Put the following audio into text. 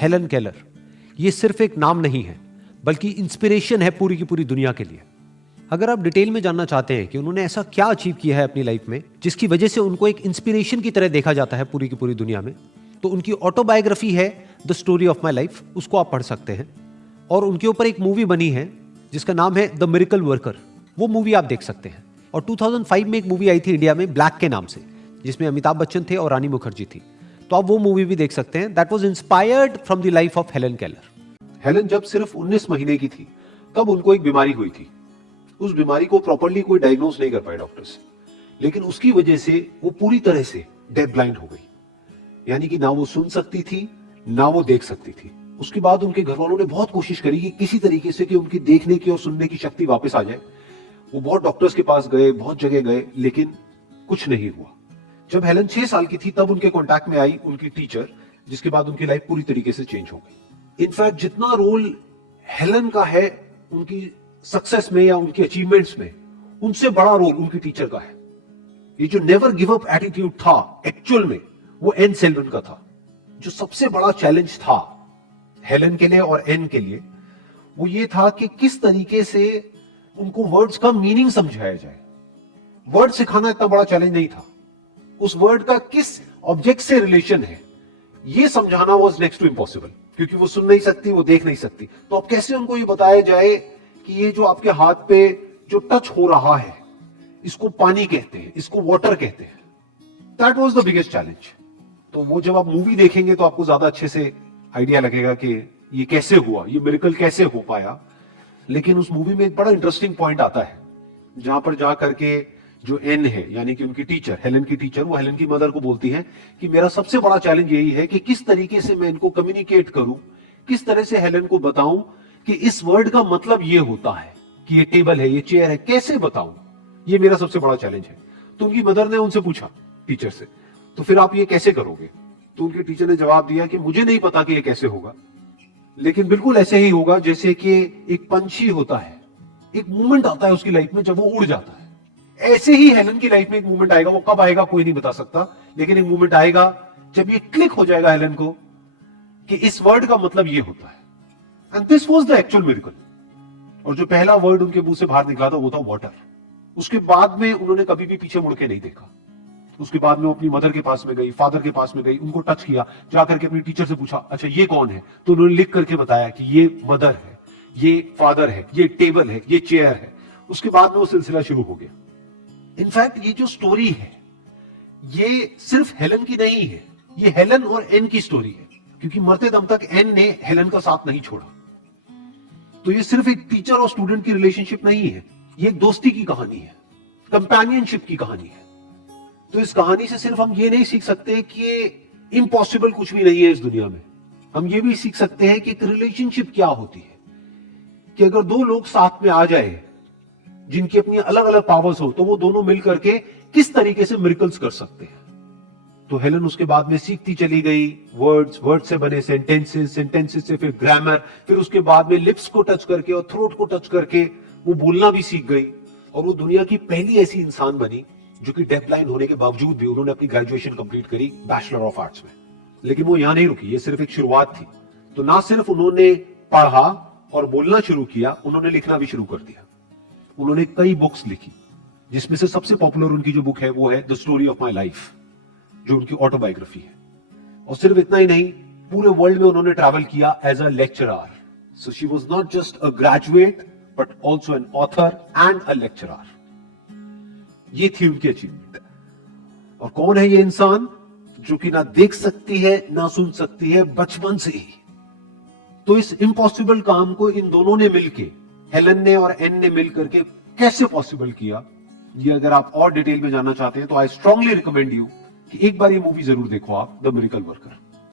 Helen Keller, ये सिर्फ एक नाम नहीं है बल्कि इंस्पिरेशन है पूरी की पूरी दुनिया के लिए। अगर आप डिटेल में जानना चाहते हैं कि उन्होंने ऐसा क्या अचीव किया है अपनी लाइफ में जिसकी वजह से उनको एक इंस्पिरेशन की तरह देखा जाता है पूरी की पूरी दुनिया में, तो उनकी ऑटोबायोग्राफी है the story of my life, उसको आप पढ़ सकते हैं। और उनके ऊपर एक मूवी बनी है जिसका नाम है द मिरेकल वर्कर, वो मूवी आप देख सकते हैं। और 2005 में एक मूवी आई थी इंडिया में ब्लैक के नाम से, जिसमें अमिताभ बच्चन थे और रानी मुखर्जी थी, तो आप वो मूवी भी देख सकते हैं। That was inspired from the life of Helen Keller. Helen जब सिर्फ 19 महीने की थी तब उनको एक बीमारी हुई थी। उस बीमारी को प्रॉपर्ली कोई डायग्नोज नहीं कर पाए डॉक्टर्स, लेकिन उसकी वजह से वो पूरी तरह से डेफ ब्लाइंड हो गई, यानी कि ना वो सुन सकती थी ना वो देख सकती थी। उसके बाद उनके घर वालों ने बहुत कोशिश करी कि किसी तरीके से कि उनकी देखने की और सुनने की शक्ति वापस आ जाए। वो बहुत डॉक्टर्स के पास गए, बहुत जगह गए, लेकिन कुछ नहीं हुआ। जब हेलन 6 साल की थी तब उनके कांटेक्ट में आई उनकी टीचर, जिसके बाद उनकी लाइफ पूरी तरीके से चेंज हो गई। इनफैक्ट जितना रोल हेलन का है उनकी सक्सेस में या उनकी अचीवमेंट्स में, उनसे बड़ा रोल उनकी टीचर का है। ये जो नेवर गिव अप एटीट्यूड था एक्चुअल में वो एन सेल्वन का था। जो सबसे बड़ा चैलेंज था हेलन के लिए और एन के लिए वो ये था कि किस तरीके से उनको वर्ड्स का मीनिंग समझाया जाए। वर्ड सिखाना इतना बड़ा चैलेंज नहीं था, उस वर्ड का किस ऑब्जेक्ट से रिलेशन है ये समझाना वाज नेक्स्ट टू इम्पॉसिबल, क्योंकि वो सुन नहीं सकती, वो देख नहीं सकती। तो अब कैसे उनको ये बताया जाए कि ये जो आपके हाथ पे जो टच हो रहा है इसको पानी कहते हैं, इसको वाटर कहते हैं। That was the biggest challenge. तो वो जब आप मूवी देखेंगे तो आपको ज्यादा अच्छे से आइडिया लगेगा कि ये कैसे हुआ, ये मिरेकल कैसे हो पाया। लेकिन उस मूवी में एक बड़ा इंटरेस्टिंग पॉइंट आता है जहां पर जा करके जो एन है यानी कि उनकी टीचर, हेलन की टीचर, वो हेलन की मदर को बोलती है कि मेरा सबसे बड़ा चैलेंज यही है कि किस तरीके से मैं इनको कम्युनिकेट करूं, किस तरह से हेलन को बताऊं कि इस वर्ड का मतलब ये होता है कि ये टेबल है, ये चेयर है, कैसे बताऊं, ये मेरा सबसे बड़ा चैलेंज है। तो उनकी मदर ने उनसे पूछा टीचर से, तो फिर आप ये कैसे करोगे? तो उनके टीचर ने जवाब दिया कि मुझे नहीं पता कि ये कैसे होगा, लेकिन बिल्कुल ऐसे ही होगा जैसे कि एक पंछी होता है, एक मूवमेंट आता है उसकी लाइफ में जब वो उड़ जाता है, ऐसे ही हेलन की लाइफ में एक मूवमेंट आएगा। वो कब आएगा कोई नहीं बता सकता, लेकिन एक मूवमेंट आएगा जब ये क्लिक हो जाएगा हेलन को कि इस वर्ड का मतलब ये होता है। And this was the actual miracle. और जो पहला वर्ड उनके मुंह से बाहर निकला था वो था वाटर। उसके बाद में उन्होंने कभी भी पीछे मुड़ के नहीं देखा। उसके बाद में वो अपनी मदर के पास में गई, फादर के पास में गई, उनको टच किया, जाकर के अपनी टीचर से पूछा अच्छा ये कौन है? तो उन्होंने लिख करके बताया कि ये मदर है, ये फादर है, ये टेबल है, ये चेयर है। उसके बाद में वो सिलसिला शुरू हो गया। इनफैक्ट ये जो स्टोरी है ये सिर्फ हेलन की नहीं है, ये हेलन और एन की स्टोरी है, क्योंकि मरते दम तक एन ने हेलन का साथ नहीं छोड़ा। तो ये सिर्फ एक टीचर और स्टूडेंट की रिलेशनशिप नहीं है, ये एक दोस्ती की कहानी है, कंपेनियनशिप की कहानी है। तो इस कहानी से सिर्फ हम ये नहीं सीख सकते कि इम्पॉसिबल कुछ भी नहीं है इस दुनिया में, हम ये भी सीख सकते हैं कि एक रिलेशनशिप क्या होती है, कि अगर दो लोग साथ में आ जाए जिनकी अपनी अलग अलग पावर्स हो तो वो दोनों मिल करके किस तरीके से मिरेकल्स कर सकते हैं। तो हेलन उसके बाद में सीखती चली गई वर्ड्स, वर्ड से बने सेंटेंसेस, सेंटेंसेस से फिर ग्रामर, फिर उसके बाद में लिप्स को टच करके और थ्रोट को टच करके वो बोलना भी सीख गई। और वो दुनिया की पहली ऐसी इंसान बनी जो कि डेफ ब्लाइंड होने के बावजूद भी उन्होंने अपनी ग्रेजुएशन कंप्लीट करी बैचलर ऑफ आर्ट्स में। लेकिन वो यहां नहीं रुकी, ये सिर्फ एक शुरुआत थी। तो ना सिर्फ उन्होंने पढ़ा और बोलना शुरू किया, उन्होंने लिखना भी शुरू कर दिया। उन्होंने कई बुक्स लिखी, जिसमें से सबसे पॉपुलर उनकी जो बुक है वो है the story of my life, जो उनकी ऑटोबायोग्राफी है। और सिर्फ इतना ही नहीं, पूरे वर्ल्ड में उन्होंने ट्रैवल किया as a lecturer. So she was not just a graduate but also an author and a lecturer. ये थी उनकी अचीवमेंट। और कौन है ये इंसान जो कि ना देख सकती है ना सुन सकती है बचपन से ही? तो इस इम्पॉसिबल काम को इन दोनों ने मिलके, हेलन ने और एन ने मिल करके कैसे पॉसिबल किया, ये अगर आप और डिटेल में जानना चाहते हैं तो आई स्ट्रांगली रिकमेंड यू कि एक बार ये मूवी जरूर देखो आप, द मिरेकल वर्कर।